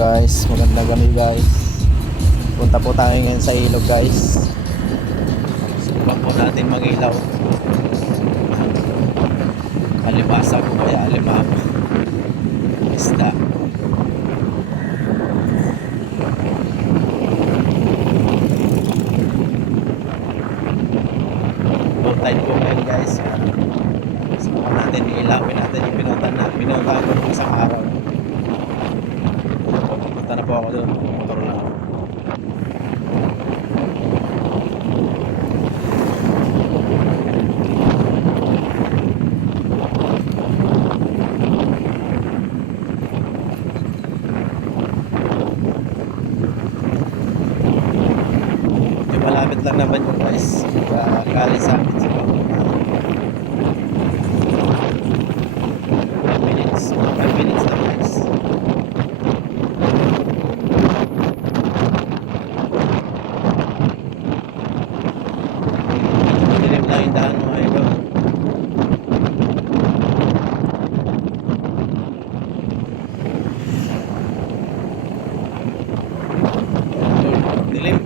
guys, magandang gabi guys. Punta po tayo ngayon sa ilog guys. Subukan po natin mag-ilaw. Alibasa po kaya alimamo. Isda. Low tide po ngayon guys. Subukan natin ilawin natin yung pinutan ko ng isang araw. Punta na po ako doon. Motor na ako. Malapit lang naman yung guys. Galing sa akin sa bako. 5 minutes. 5 minutes lang guys. Dilim lang yung daan mga idol. Dilim.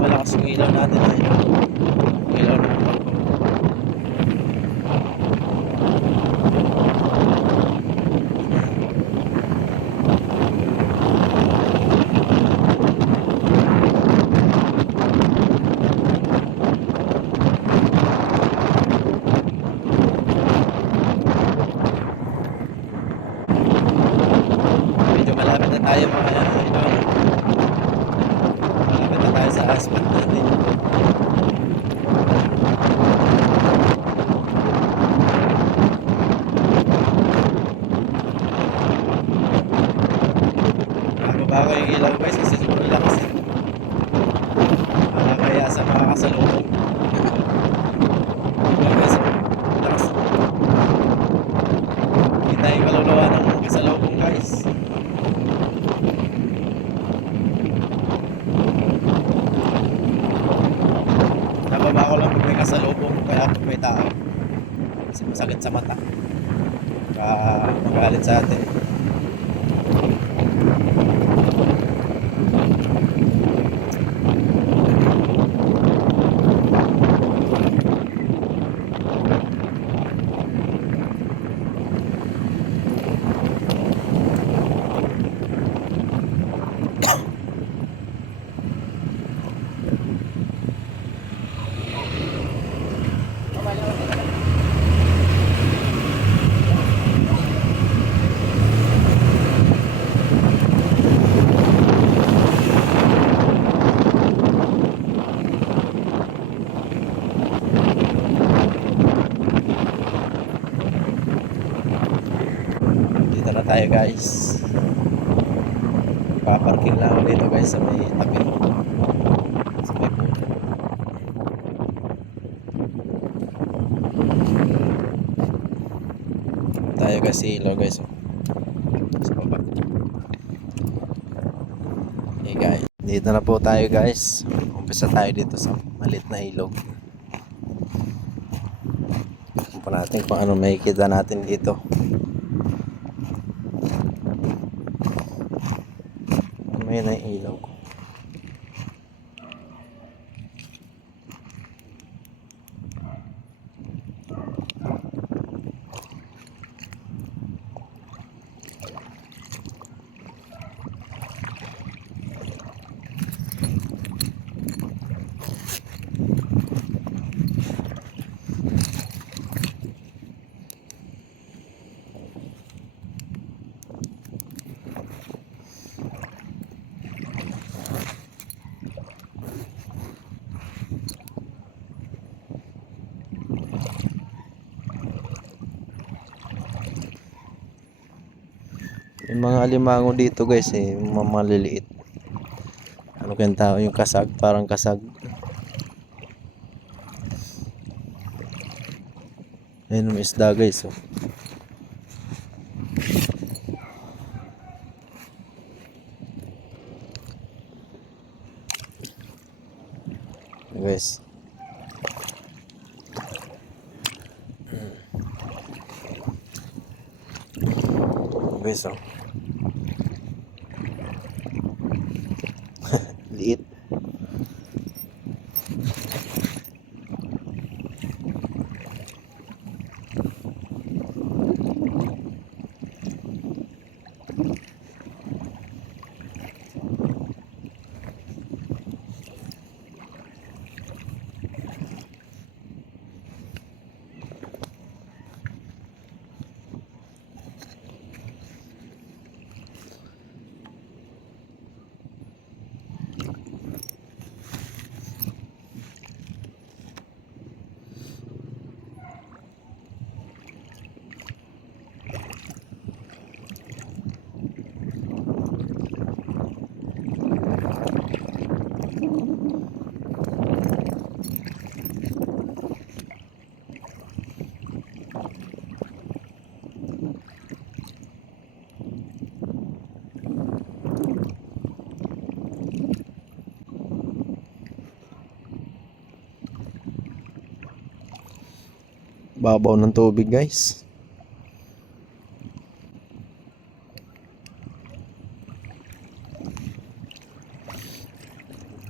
Malakas yung ilaw natin ay ilaw na medyo malapit na tayo mga idol. Malapit na tayo sa asphalt natin. Nakababa ko yung ilaw guys kasi sobrang lakas eh. Kaya sa mga kasalubong. Lakas. Kita yung kaluluwa ng kasalubong guys. Nababa ko lang pag may kasalubong kaya pag may tao kasi masakit sa mata magalit sa atin. Dito na tayo guys. Paparking lang ako dito guys sa may tabi. Sa may puno. Tayo kasi ilaw guys. Sa baba. Okay guys. Dito na po tayo guys. Umpisa tayo dito sa maliit na ilog. Tignan po natin kung ano makikita natin dito. Ayan ang ilaw ko. Yung mga alimango dito guys maliliit. Ano kayang tao yung kasag, parang kasag. Ayun yung isda guys. Oh. Guys. Guys, oh. Liit. Babaw ng tubig guys.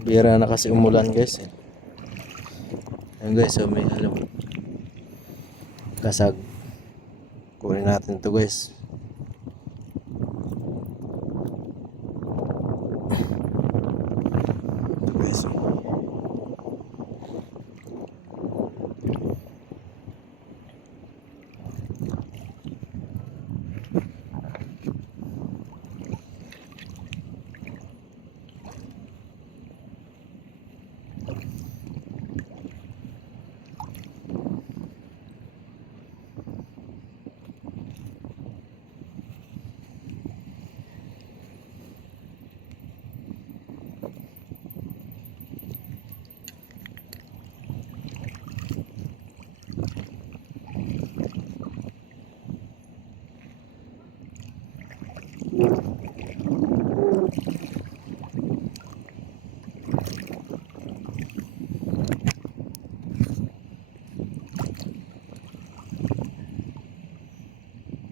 Bira na kasi umulan guys. Ayun guys, so may alam. Kasag. Kunin natin to guys. Ito guys.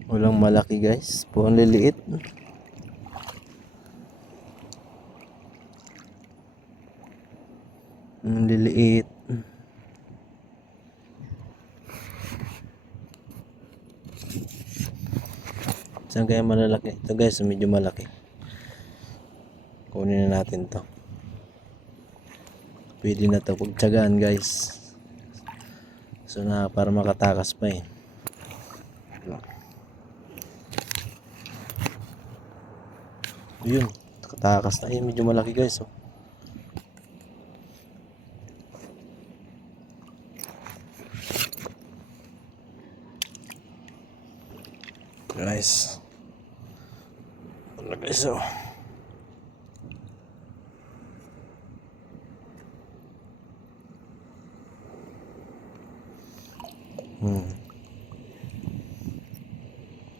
Walang malaki guys, puro liliit. Liliit. Saan kaya malalaki? Ito guys, medyo malaki. Kunin na natin to. Pwede na to pagtsagaan guys. So na para makatakas pa eh. Yun, nakatakas na yun, medyo malaki guys. Oh. Guys. Wala guys oh.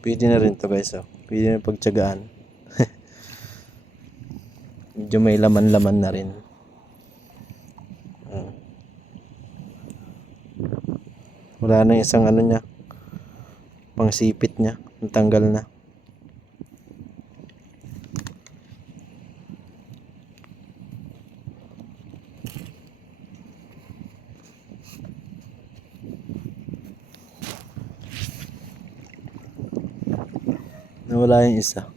Pwede na rin to guys oh. Pwede na pagtsagaan. Medyo may laman-laman na rin. Wala na isang ano niya. Pangsipit niya. Natanggal na. Nawala yung isa.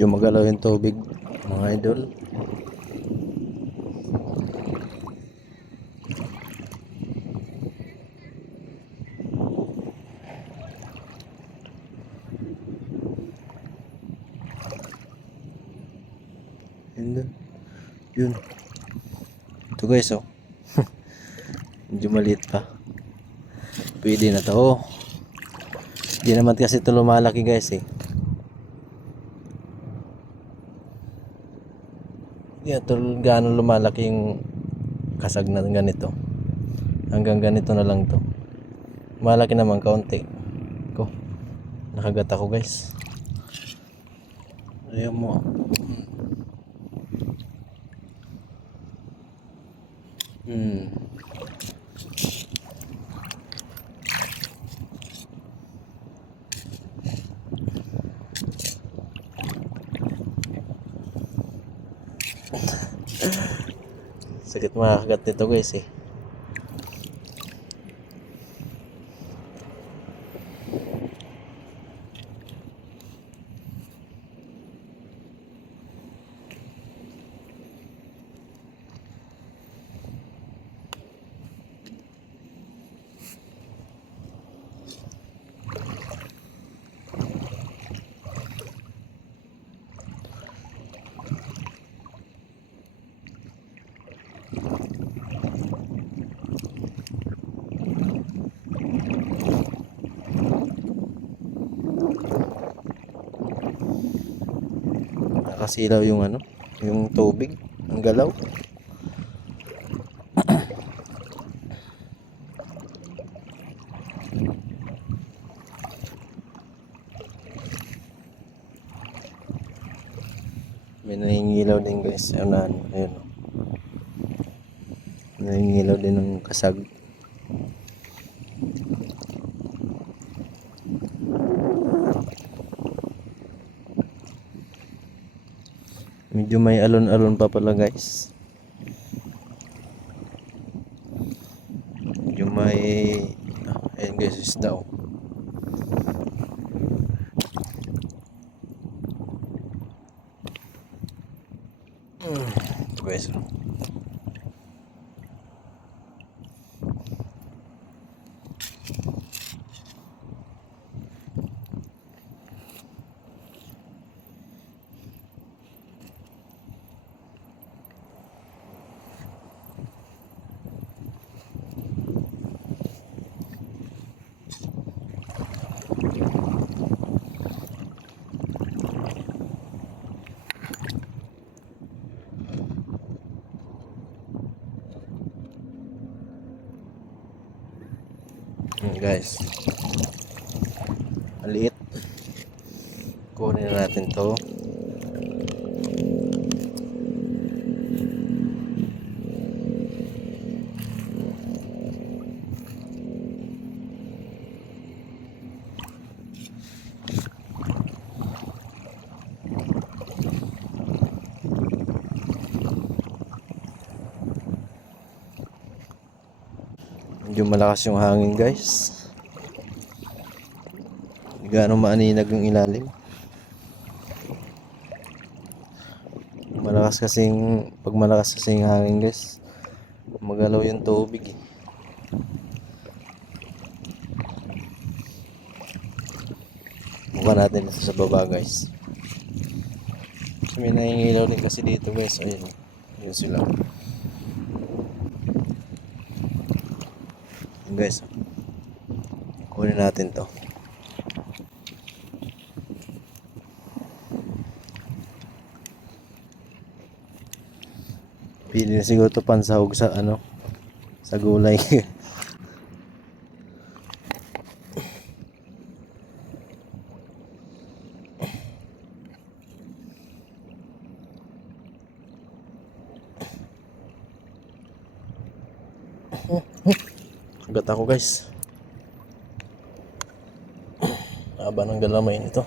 Medyo magalaw yung tubig mga idol. Yun. Yun. Ito guys, oh. Medyo maliit pa. Pwede na to. Oh. Hindi naman kasi ito lumalaki guys eh. Hindi ito gaano lumalaki yung kasag na ganito. Hanggang ganito na lang to. Malaki naman kaunti. Ko. Nakagat ako guys. Ayaw mo. Sakit makakagat nito guys eh. Nakasilaw yung ano, yung tubig, ang galaw. May nangingilaw din guys, ayun. Nangingilaw din ng kasag. Medyo may alon-alon pa pala guys. Medyo may ayun guys, isda oh. Ito guys oh. Guys, maliit. Kunin na natin to. Medyo malakas yung hangin guys. Hindi gaano maaninag yung ilalim. Pag malakas kasing hangin guys, magalaw yung tubig eh. Buka natin ito sa baba guys. May nangingilaw din kasi dito guys. Ayun, yun sila. Guys, kunin natin to. Pili na siguro to pansahog sa ano, sa gulay. Kagat ako guys. Haba ng galamay nito.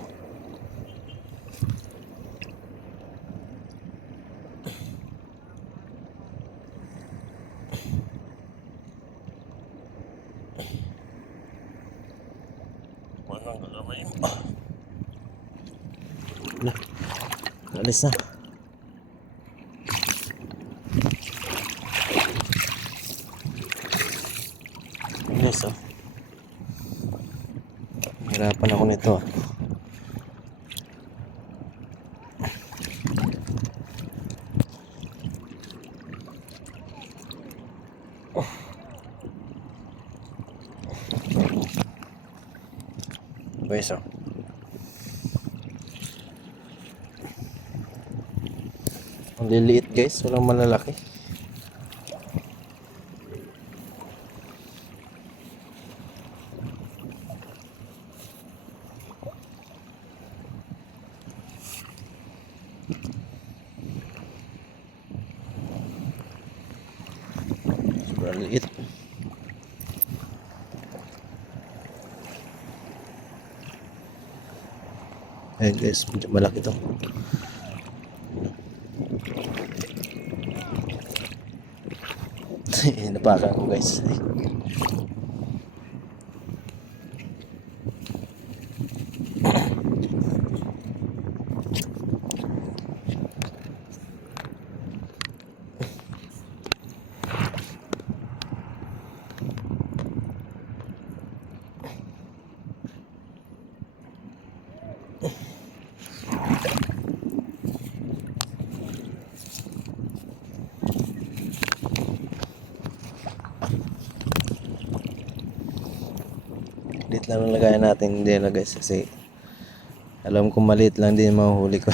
Anong galamay mo? Alis na. Yes, oh. Hirapan ako nito ah. guys, oh. Ang liliit guys, walang malalaki. Sobrang liit. Ayan guys, medyo malaki to. Napakan ko guys. Maliit lang ang lagayan natin, hindi na guys, kasi alam ko maliit lang din mahuhuli ko.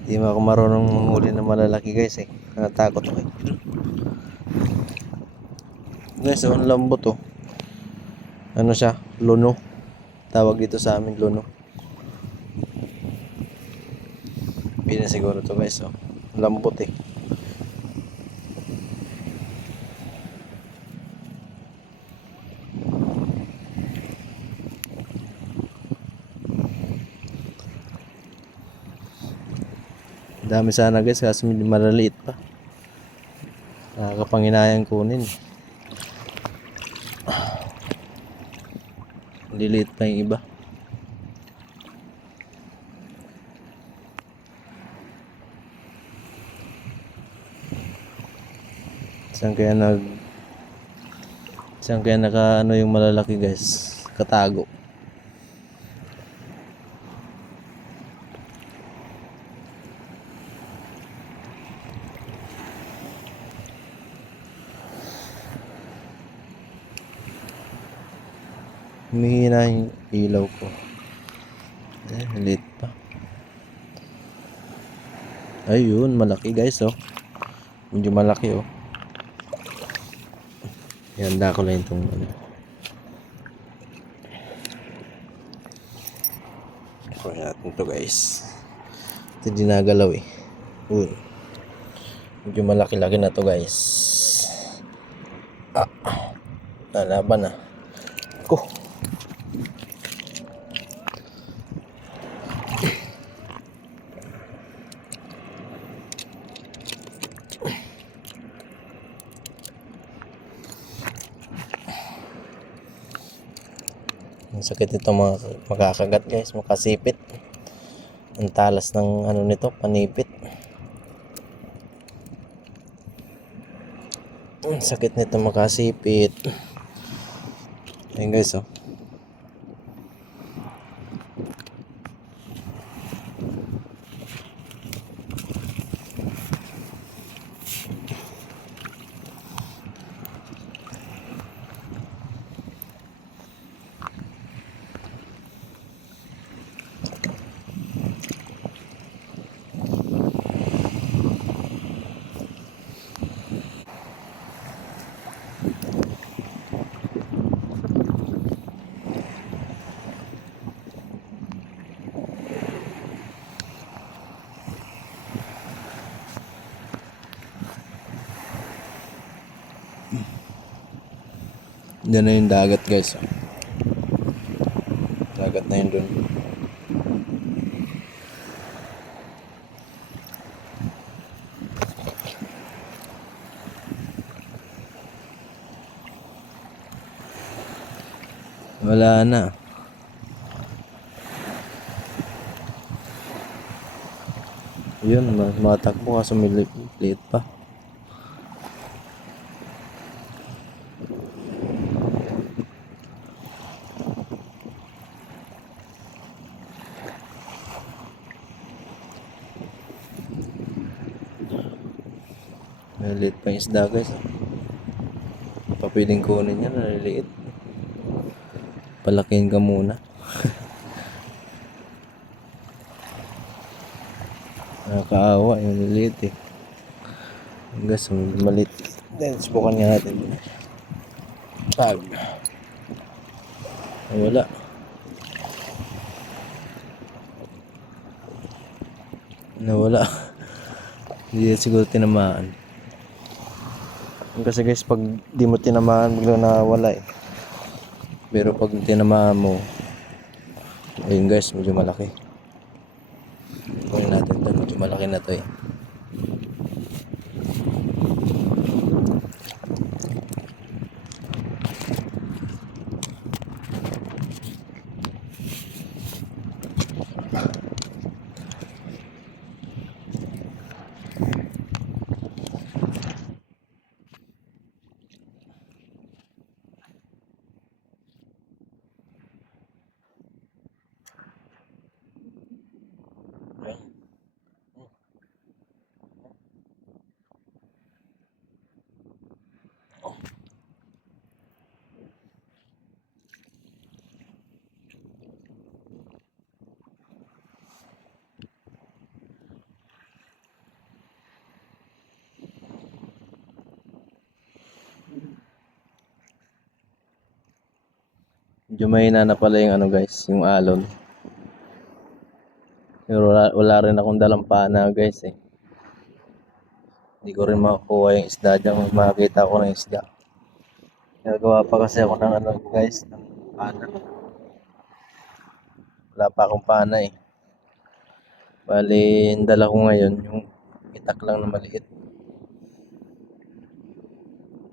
Hindi mo ako marunong manghuli ng malalaki guys eh. Natakot ako eh. Guys, ang lambot oh. Ano siya? Luno. Tawag dito sa amin, luno. Pina siguro to guys oh. Lambot eh. Dami sana guys, kasi malaliit pa. Nakakapanginayang kunin. Liliit pa yung iba. Saan kaya naka ano yung malalaki guys? Katago. Humihina yung ilaw ko. Liit pa. Ayun, malaki guys oh. Medyo malaki oh. Ihanda ko lang itong ano. Kuha natin ito guys. Ito dinagalaw eh. Medyo malaki-laki na to guys. Lalaban na. Ko. Ang sakit nito makakagat guys, makasipit. Ang talas ng ano nito, panipit. Ang sakit nito makasipit. Ayun guys oh. Diyan na yung dagat guys. Dagat na yun dun. Wala na. Yun, matakbo kaso may liit pa. Maliliit pa yung isda guys. Pa pwedeng kunin yan, naliliit. Palakihin ka muna. Nakakaawa yung liit eh. Guys, malit. Then, subukan nga natin. Tag. Ay, wala. Nawala. Hindi siguro tinamaan. Kasi guys, pag di mo tinamaan, bigla nawala eh. Pero pag tinamaan mo, ayun guys, medyo malaki. Kunin natin ito, medyo malaki na to eh. Medyo mahina na pala yung ano guys, yung alon. Pero wala rin akong dalang pana guys eh. Hindi ko rin makukuha yung isda dyan, makakita ko ng isda. Nagawa pa kasi ako ng ano guys, ng pana. Wala pa akong pana eh. Bali, yung dala ko ngayon, yung itak lang na maliit.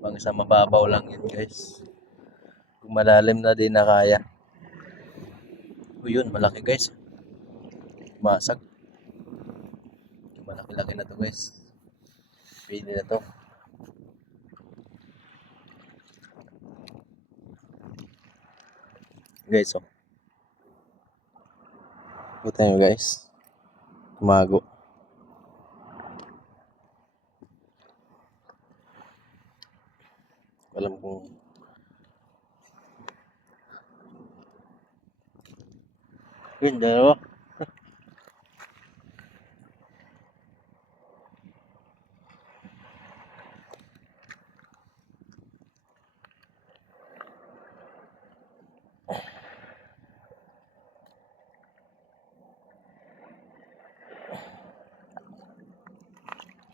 Pang sa mababaw lang yun guys. Kung malalim na din na kaya. O yun, malaki guys. Masag. Malaki-laki na to guys. Pwede na to. Guys, oh. Kita nyo guys. Tumago. Alam kong yun, dalawa.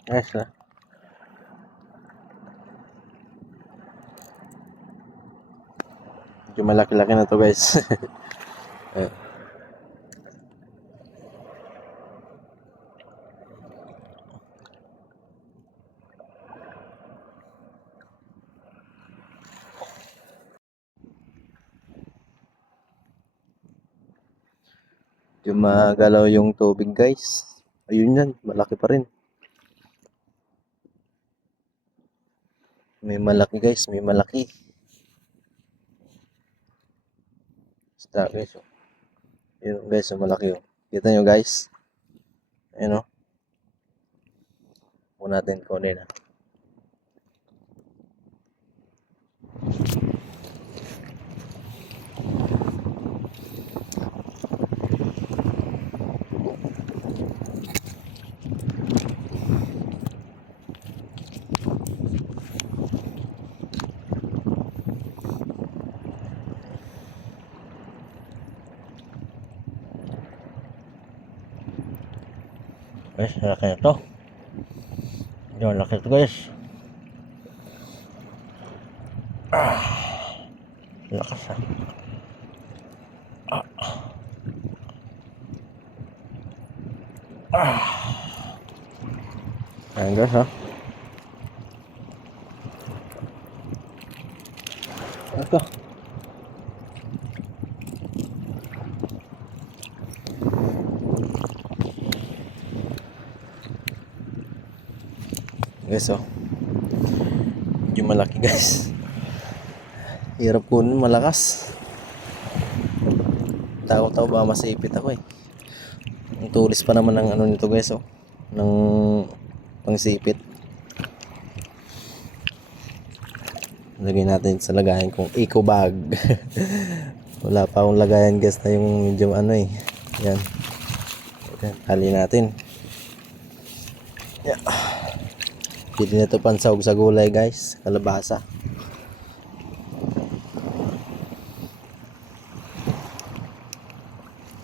Yes, ah. Medyo malaki-laki na to guys. Eh. Medyo magalaw yung tubig guys. Ayun yan, malaki pa rin. May malaki guys, may malaki. Isda guys, oh. Yun guys, oh, malaki oh. Kita nyo guys. Ayun oh. Huwag natin kunin ah. Guys, laki na to. Yun, laki to guys. Lakas ayan guys ha. Ito. Guys oh. Medyo malaki guys. Hirap kunin, malakas. Takot ako baka masipit ako eh. Ang tulis pa naman ng ano nito guys oh. Ng pangsipit. Lagyan natin sa lagayan kong eco bag. Wala pa akong lagayan guys na yung medyo ano eh. Yan. Hali natin. Yeah. Pili na ito pansahog sa gulay guys. Kalabasa.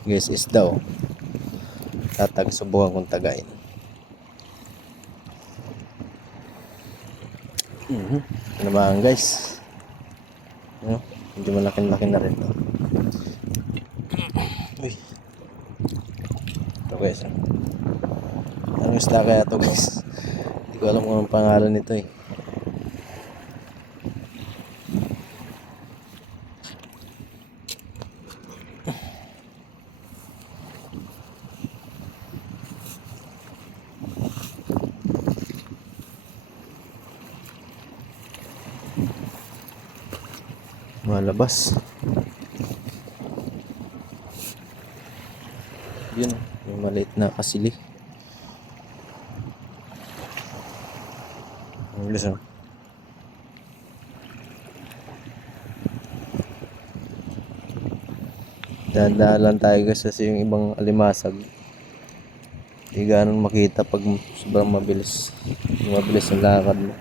Guys, isda oh. Subukan kong tagain. Naman guys. Ano? Medyo malaki-laki na rin to. Uy. Ito guys. Anong isda kaya to guys? Hindi ko alam kung anong pangalan nito eh. Malabas. Yun, yung maliit na kasili. Ang gusto. Dahan-dahan lang tayo guys kasi yung ibang alimasag hindi ganun makita pag sobrang mabilis. Mabilis ang lakad mo.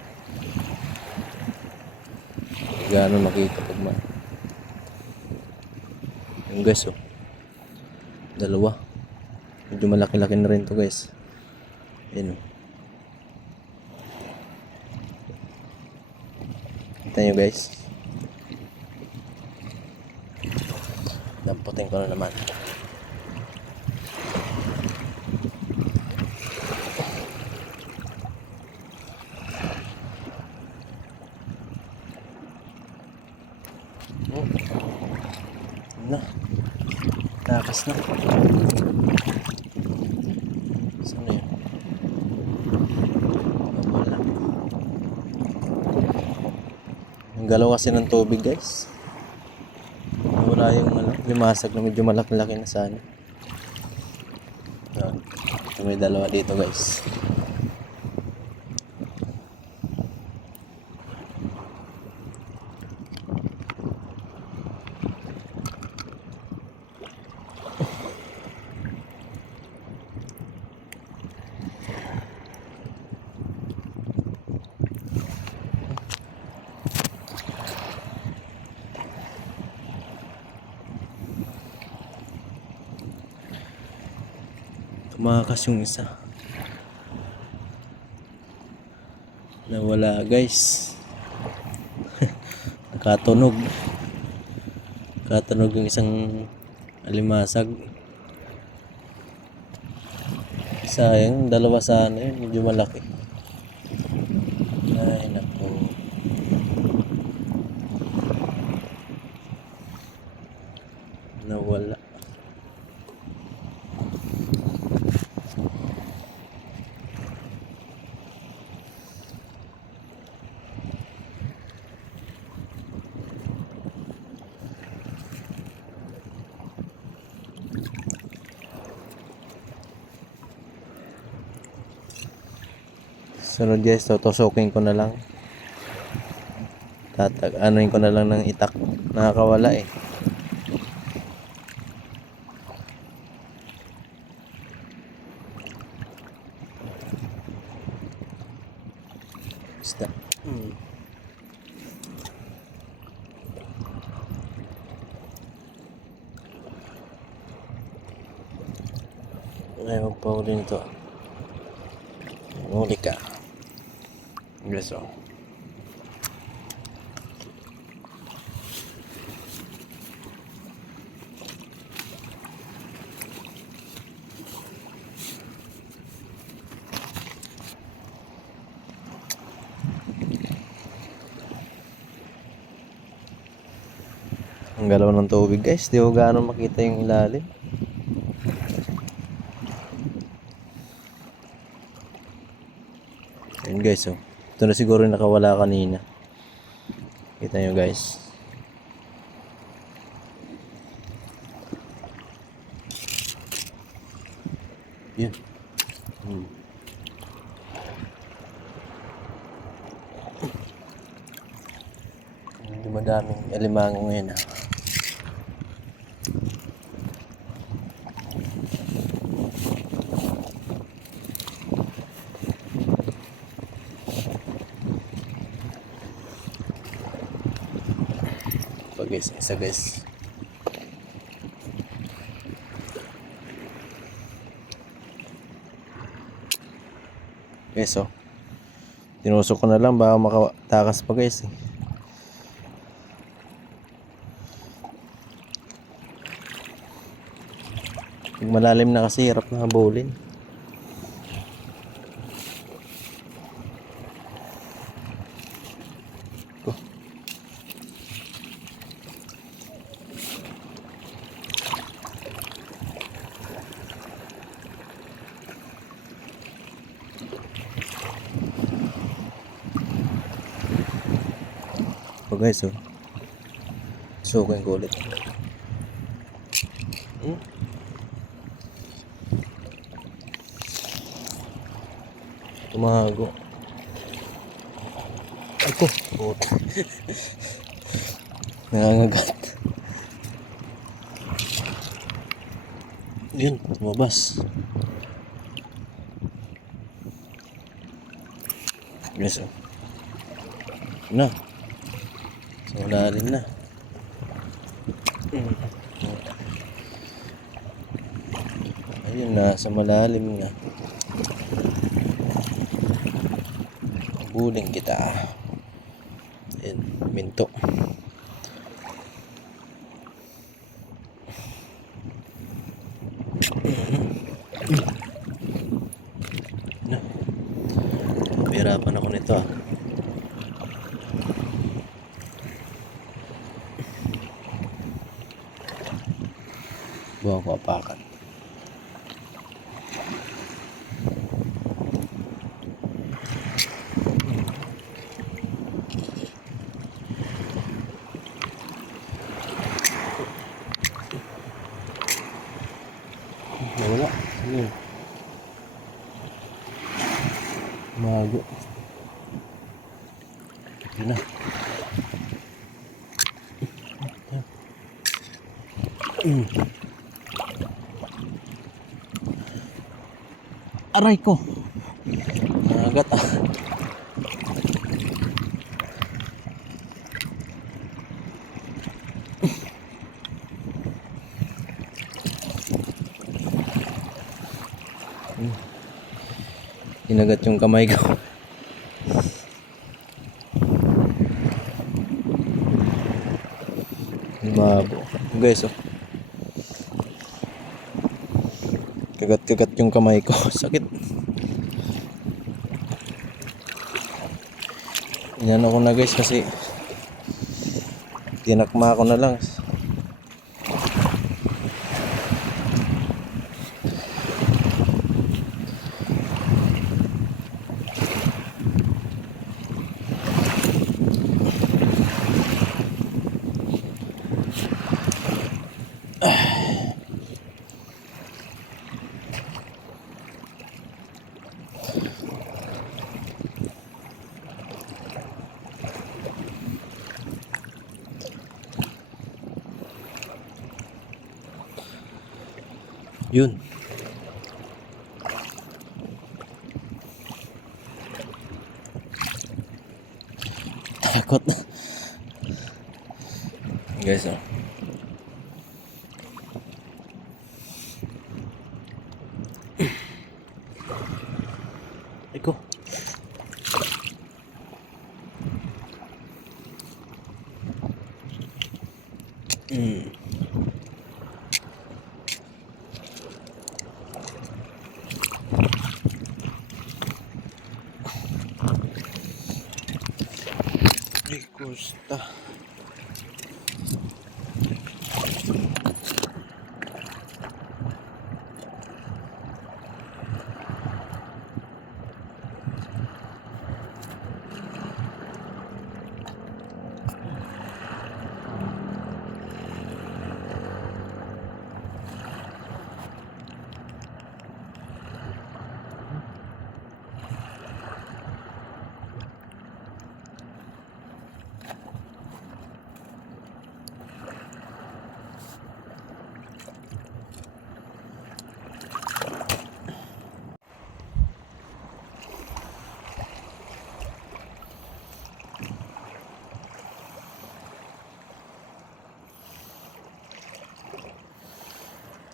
Hindi ganun makita pag yung guys oh. Dalawa. Medyo malaki-laki na rin to guys. Ayan oh. Kita nyo guys. Damputin ko na naman. Na. Takas na. Saan na yun? Wala. Ang galaw kasi ng tubig guys. Wala yung limasag na medyo malaki-laki na sana. Ito may dalawa dito guys. Tumakas yung isa. Nawala guys. Nakatunog. Nakatunog yung isang alimasag. Sayang, dalawa sana yun. Medyo malaki. Ay naku. Nawala. Sunod guys, tutusukin ko na lang. Anuin ko na lang ng itak. Nakakawala eh. Isda. Ayaw pa uli nito. Huli ka. Gusto. Ang galaw ng tubig guys, di ko gaano makita yung ilalim. Ayun guys oh. Ito na siguro yung nakawala kanina. Kita nyo guys. Yun. Hindi madaming alimango ngayon ha. guys, isa guys. Guys, oh. Tinusok ko na lang baka makatakas pa guys. Pag malalim na kasi hirap na habulin. Oh guys, oh. Sukin ko ulit. Tumago. Ako. Nangangagat. Yun, lumabas. Yes, oh. Na. So, malalim na. Ayun na, sa malalim na. Buling kita. Ayun, minto. Na. Pahirapan ako nito ah. Buwan ko apakan. Wala. Yun. Mago. Yun na. Aray ko. Nagat ah. Inagat yung kamay ko. Mabo. Guys, oh. Kagat-kagat yung kamay ko. Sakit. Inano ko na guys kasi tinakma ko na lang. Yun. Takot. Guys, oh. Iko. Costa.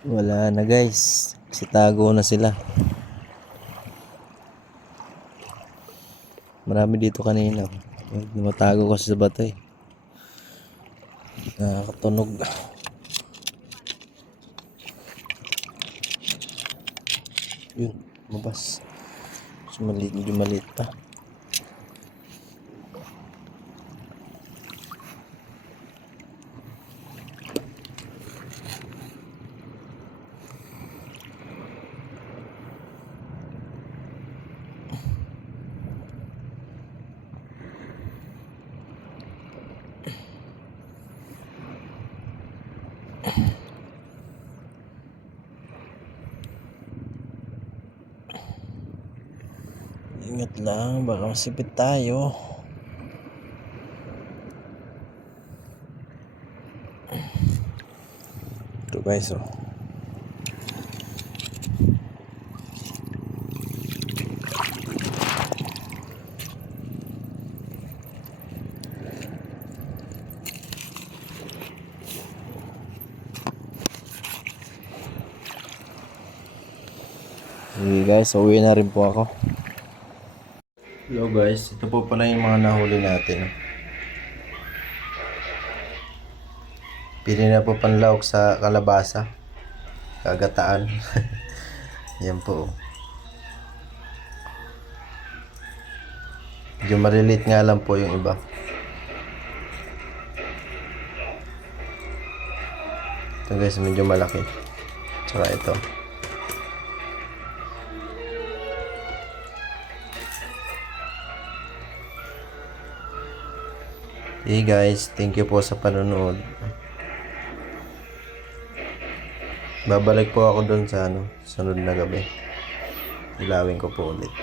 Wala na guys. Kasi tago na sila. Marami dito kanina. Matago kasi sa bato eh. Nakakatunog. Yun, mabas. So, medyo maliit pa. Ingat lang, baka masipit tayo. Ito guys, oh. Okay guys, uwi na rin po ako. Hello guys, ito po pala yung mga nahuli natin. Pili na po panlawak sa kalabasa. Kagataan. Yan po. Medyo maliliit nga lang po yung iba. Ito guys, medyo malaki. Tsaka ito. Hey guys, thank you po sa panonood. Babalik po ako doon sa sunod na gabi. Ilawin ko po ulit.